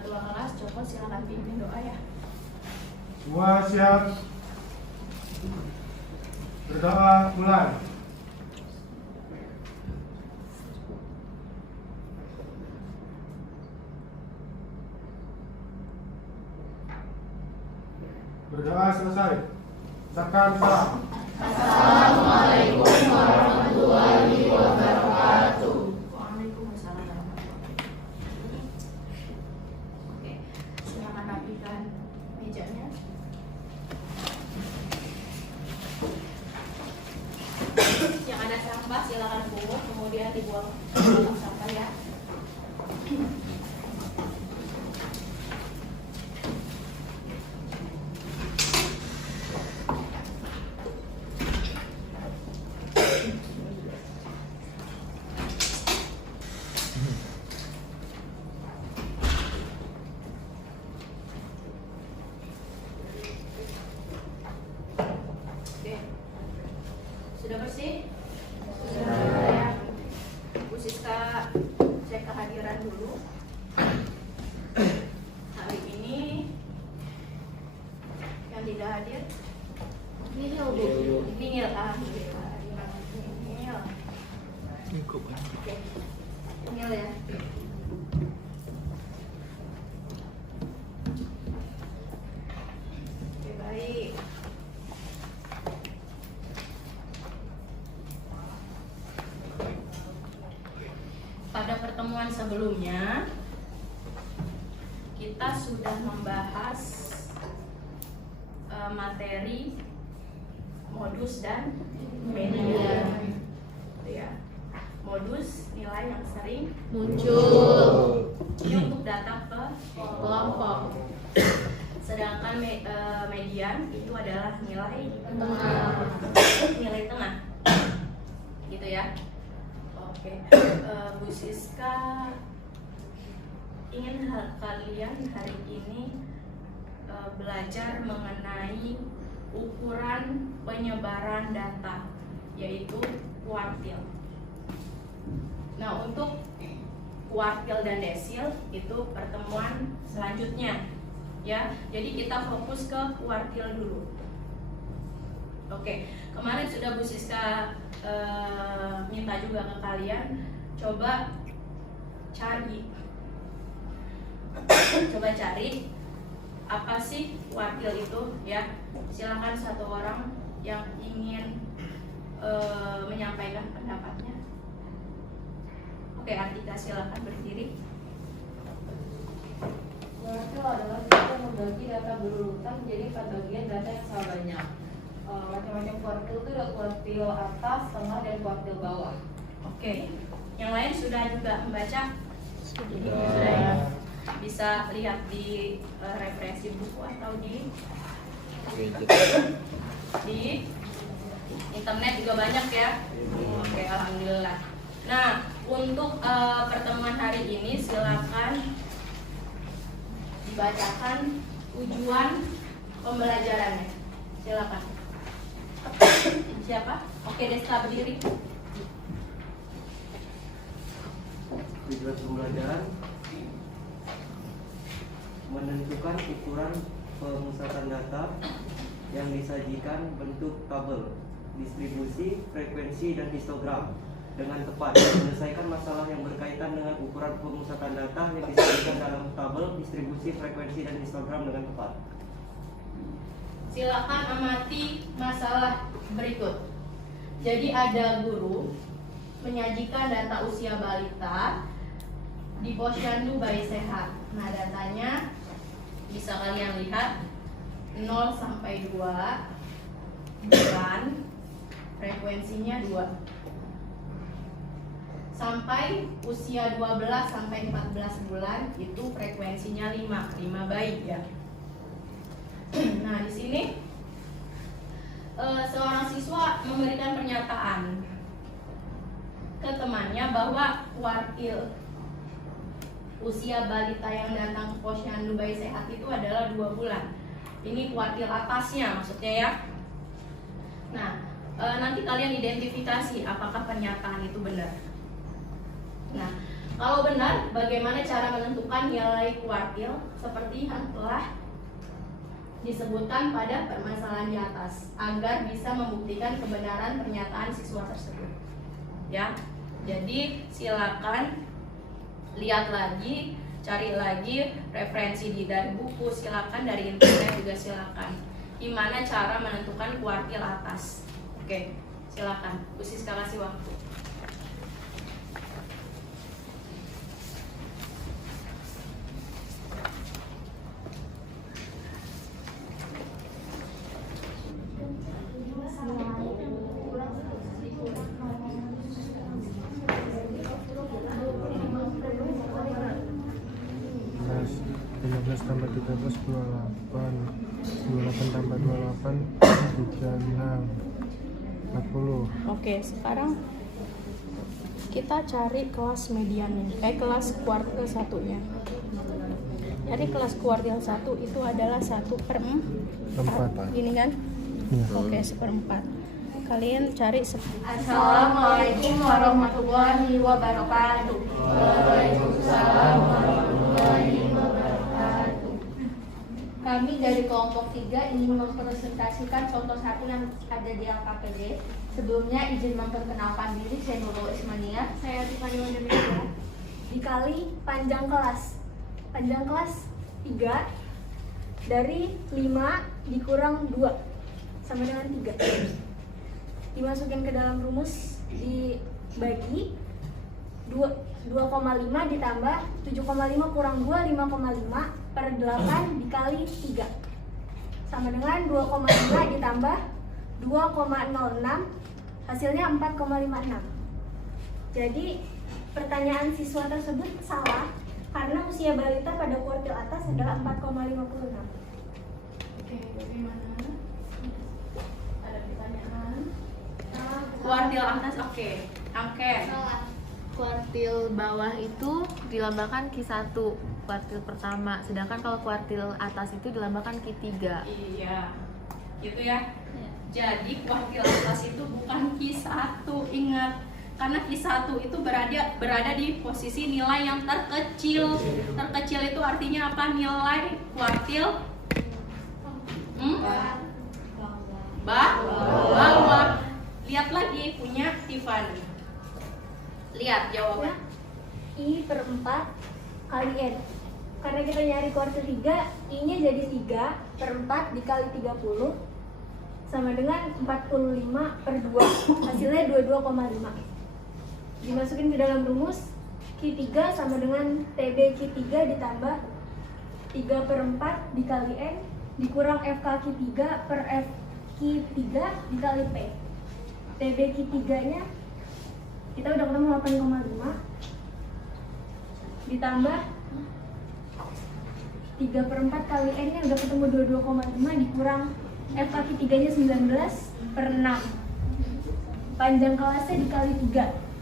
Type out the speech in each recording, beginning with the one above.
ketua kelas, Joko silakan pimpin doa ya. Semua siap. Berdoa mulai. Berdoa selesai. Ucapkan salam. Assalamualaikum warahmatullahi wabarakatuh. Waalaikumsalam warahmatullahi wabarakatuh. Oke, silakan rapikan mejanya. Yang ada sampah silakan pungut, kemudian dibuang ke kotak sampah ya. Oke, sudah bersih? Sudah ya. Bu Siska cek kehadiran dulu. Hari ini yang tidak hadir Nihil Bu. Nihil, alhamdulillah. Nihil. Oke, Nihil ya. Oke, baik. Pada pertemuan sebelumnya kita sudah membahas materi modus dan media. Ya. Modus nilai yang sering Muncul ini untuk data ke kelompok sedangkan median itu adalah nilai tengah gitu ya. Oke, Bu Siska ingin kalian hari ini belajar mengenai ukuran penyebaran data, yaitu kuartil. Nah, untuk kuartil dan desil itu pertemuan selanjutnya, ya. Jadi kita fokus ke kuartil dulu. Oke, kemarin sudah Bu Siska minta juga ke kalian coba cari apa sih kuartil itu ya. Silakan satu orang yang ingin menyampaikan pendapatnya. Oke, Artika silakan berdiri. Kuartil adalah kita membagi data berurutan menjadi 4 bagian data yang sama banyak. Macam-macam kuartil itu ada kuartil atas, tengah, dan kuartil bawah. Oke, yang lain sudah juga membaca? Sudah. ya? Bisa lihat di referensi buku atau di internet juga banyak ya. Oke, alhamdulillah. Nah, untuk pertemuan hari ini silakan dibacakan tujuan pembelajarannya. Silakan. Siapa? Oke, Desta berdiri. Tujuan pembelajaran menentukan ukuran pemusatan data yang disajikan bentuk tabel, distribusi, frekuensi, dan histogram dengan tepat, menyelesaikan masalah yang berkaitan dengan ukuran pemusatan data yang disajikan dalam tabel, distribusi, frekuensi, dan histogram dengan tepat. Silakan amati masalah berikut. Jadi ada guru menyajikan data usia balita di Posyandu Bayi Sehat. Nah, datanya bisa kalian lihat 0 sampai 2 bulan, frekuensinya 2. Sampai usia 12 sampai 14 bulan itu frekuensinya 5 bayi ya. Nah, di sini seorang siswa memberikan pernyataan ke temannya bahwa kuartil usia balita yang datang ke Posyandu Bayi Sehat itu adalah 2 bulan. Ini kuartil atasnya maksudnya ya. Nah, nanti kalian identifikasi apakah pernyataan itu benar. Nah, Kalau benar, bagaimana cara menentukan nilai kuartil seperti yang telah disebutkan pada permasalahan di atas agar bisa membuktikan kebenaran pernyataan siswa tersebut. Ya, jadi silakan lihat lagi, cari lagi referensi dari buku, silakan dari internet juga silakan. Gimana cara menentukan kuartil atas? Oke, silakan. Bu Siska kasih waktu. Belas, 15 tambah 13 28, 28 tambah 28 36 40. Oke, sekarang kita cari kelas mediannya, kelas kuartil 1-nya. Jadi kelas kuartil 1 itu adalah 1/4. Gini kan? Iya. Oke, 1/4. Kalian cari Assalamualaikum warahmatullahi wabarakatuh. Kami dari kelompok 3 ingin mempresentasikan contoh 1 yang ada di LKPD. Sebelumnya izin memperkenalkan diri, saya Nurul Ismania. Saya Tiffany Indonesia. Dikali panjang kelas 3 dari 5 dikurang 2 sama dengan 3. Dimasukin ke dalam rumus, dibagi 2,5 ditambah 7,5 kurang 2 5,5 per 8 dikali 3 sama dengan 2,5 ditambah 2,06 hasilnya 4,56. Jadi pertanyaan siswa tersebut salah karena usia balita pada kuartil atas adalah 4,56. Oke, bagaimana? Ada pertanyaan? Kuartil atas, oke. Angken. kuartil bawah itu dilambangkan Q1 kuartil pertama, sedangkan kalau kuartil atas itu dilambangkan Q3. Iya, gitu ya. Jadi kuartil atas itu bukan Q1, ingat. Karena Q1 itu berada di posisi nilai yang terkecil. Terkecil itu artinya apa? Nilai kuartil bawah. Lihat lagi punya Tiffany. Lihat jawaban. I per 4 kali N. Karena kita nyari kuartil 3, I-nya jadi 3 per 4 dikali 30 sama dengan 45 per 2. Hasilnya 22,5. Dimasukin ke dalam rumus, Q3 sama dengan TB Q3 ditambah 3 per 4 dikali N dikurang FK Q3 per F Q3 dikali P. TB Q3 nya kita udah ketemu 8,5 ditambah 3 per 4 kali N nya udah ketemu 22,5 dikurang FK Q3 nya 19 per 6. Panjang kelasnya dikali 3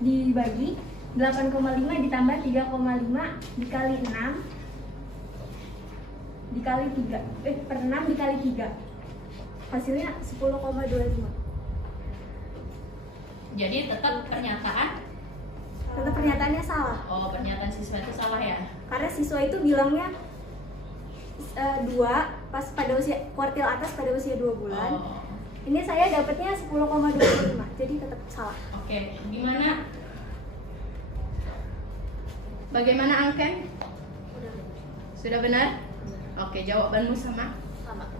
dibagi 8,5 ditambah 3,5 dikali 6 dikali 3 per 6 dikali 3 hasilnya 10,25. Jadi tetap pernyataannya salah pernyataan siswa itu salah ya. karena siswa itu bilangnya 2 pas pada usia kuartil atas pada usia 2 bulan. Ini saya dapatnya 10,25 jadi tetap salah. Oke, gimana? Bagaimana Angken? Sudah benar? Oke, jawabanmu sama? Sama.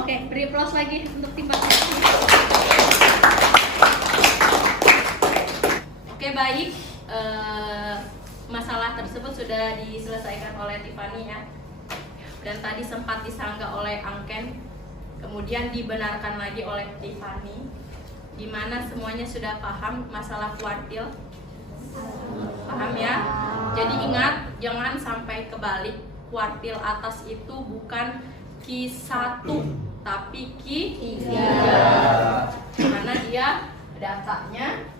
Oke, beri applause lagi untuk tim Bapak. Oke, baik. Masalah tersebut sudah diselesaikan oleh Tiffany ya. Dan tadi sempat disanggah oleh Angken, kemudian dibenarkan lagi oleh Tiffany. Di mana semuanya sudah paham masalah kuartil? Paham ya? Jadi ingat, jangan sampai kebalik. Kuartil atas itu bukan Q1 tapi Q3 karena dia datanya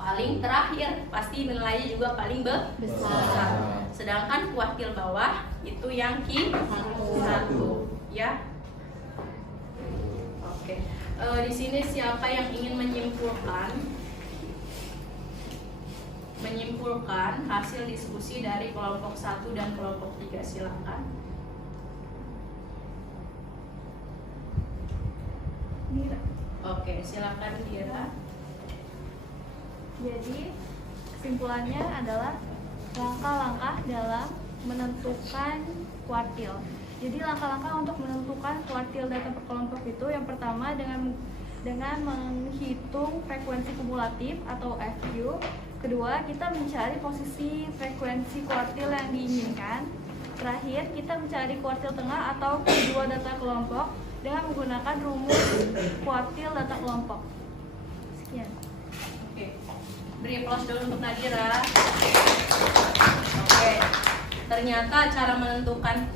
paling terakhir, pasti nilainya juga paling besar. Sedangkan kuartil bawah itu yang Q1 ya. Oke. Di sini siapa yang ingin menyimpulkan menyimpulkan hasil diskusi dari kelompok 1 dan kelompok 3. Silakan. Oke, silakan Dira. Jadi kesimpulannya adalah langkah-langkah dalam menentukan kuartil. Jadi langkah-langkah untuk menentukan kuartil data per kelompok itu yang pertama dengan menghitung frekuensi kumulatif atau FQ. Kedua, kita mencari posisi frekuensi kuartil yang diinginkan. Terakhir, kita mencari kuartil tengah atau kedua data kelompok dengan menggunakan rumus kuartil data kelompok. Sekian. Oke, beri aplaus dulu untuk Nadira. Oke, ternyata cara menentukan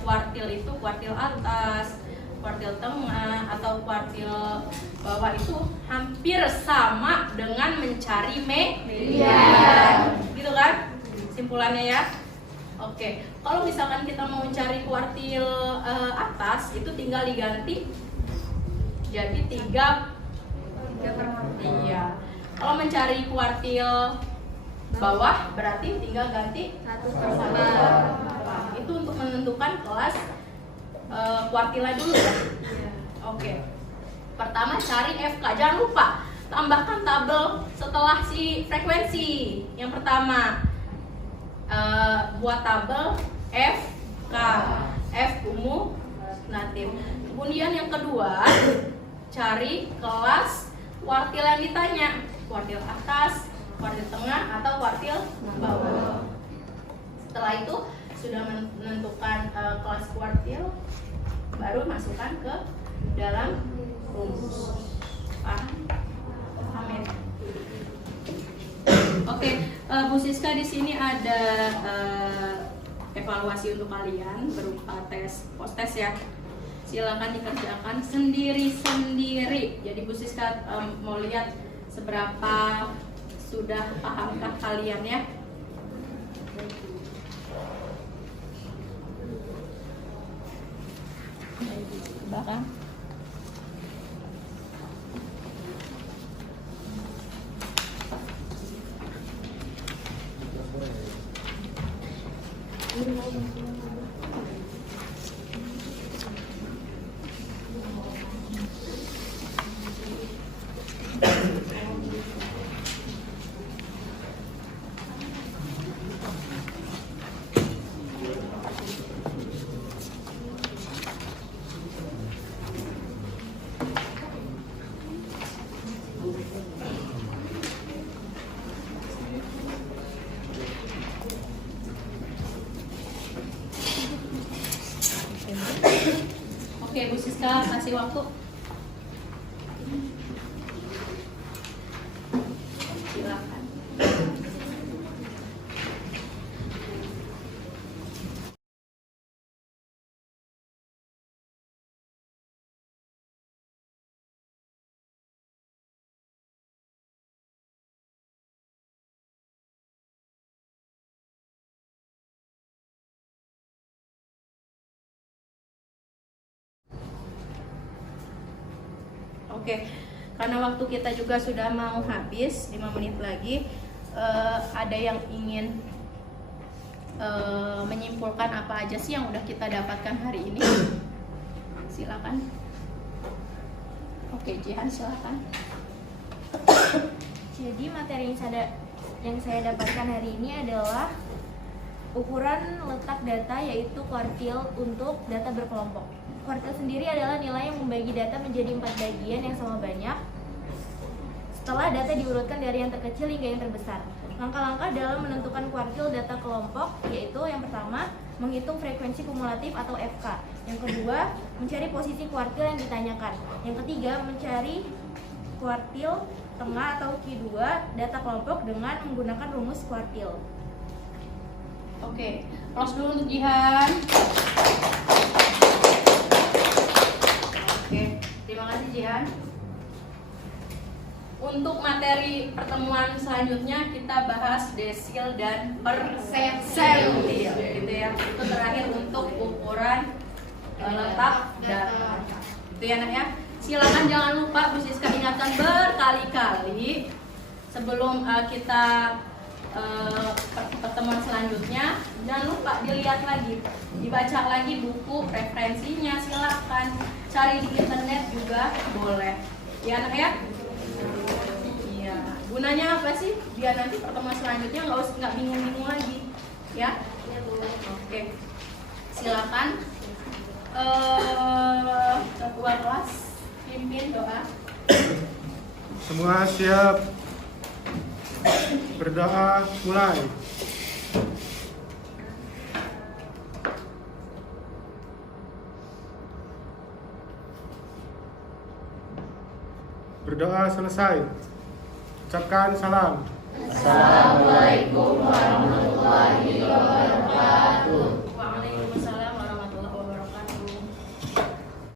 kuartil itu kuartil atas, kuartil tengah, atau kuartil bawah itu hampir sama dengan mencari median. Gitu kan? Simpulannya ya. Oke, kalau misalkan kita mau mencari kuartil atas, itu tinggal diganti jadi 3 per 4. Iya. Kalau mencari kuartil bawah berarti tinggal ganti 1/4. Itu untuk menentukan kelas kuartilnya dulu ya. Oke. Pertama cari FK. Jangan lupa tambahkan tabel setelah si frekuensi. Yang pertama buat tabel FK, F kumulatif. Kemudian yang kedua cari kelas kuartil yang ditanya, kuartil atas, kuartil tengah, atau kuartil bawah. Setelah itu sudah menentukan kelas kuartil, baru masukkan ke dalam rumus. Paham? Amin. Oke, Bu Siska, di sini ada evaluasi untuk kalian berupa tes post test ya. Silakan dikerjakan sendiri-sendiri. Jadi Bu Siska mau lihat seberapa sudah pahamkah kalian ya. Ke belakang. Oke, Bu Siska kasih waktu. Silakan. Oke, karena waktu kita juga sudah mau habis, 5 menit lagi, ada yang ingin menyimpulkan apa aja sih yang udah kita dapatkan hari ini? Silakan. Oke, Jihan silakan. Jadi materi yang saya dapatkan hari ini adalah ukuran letak data, yaitu kuartil untuk data berkelompok. Kuartil sendiri adalah nilai yang membagi data menjadi 4 bagian yang sama banyak setelah data diurutkan dari yang terkecil hingga yang terbesar. Langkah-langkah dalam menentukan kuartil data kelompok yaitu yang pertama, menghitung frekuensi kumulatif atau FK. Yang kedua, mencari posisi kuartil yang ditanyakan. Yang ketiga, mencari kuartil tengah atau Q2 data kelompok dengan menggunakan rumus kuartil. Oke, close dulu untuk Jihan. Oke, terima kasih Jihan. Untuk materi pertemuan selanjutnya kita bahas desil dan persentil, gitu ya. Itu terakhir untuk ukuran letak data. Itu ya nak ya. Silakan jangan lupa Bu Siska ingatkan berkali-kali sebelum kita pertemuan selanjutnya, jangan lupa dilihat lagi, dibaca lagi buku referensinya, silakan cari di internet juga boleh ya anak ya. Iya, gunanya apa sih? Biar nanti pertemuan selanjutnya nggak bingung-bingung lagi ya. Oke, silakan ketua kelas pimpin doa. Semua siap. Berdoa mulai. Berdoa selesai. Ucapkan salam. Assalamualaikum warahmatullahi wabarakatuh.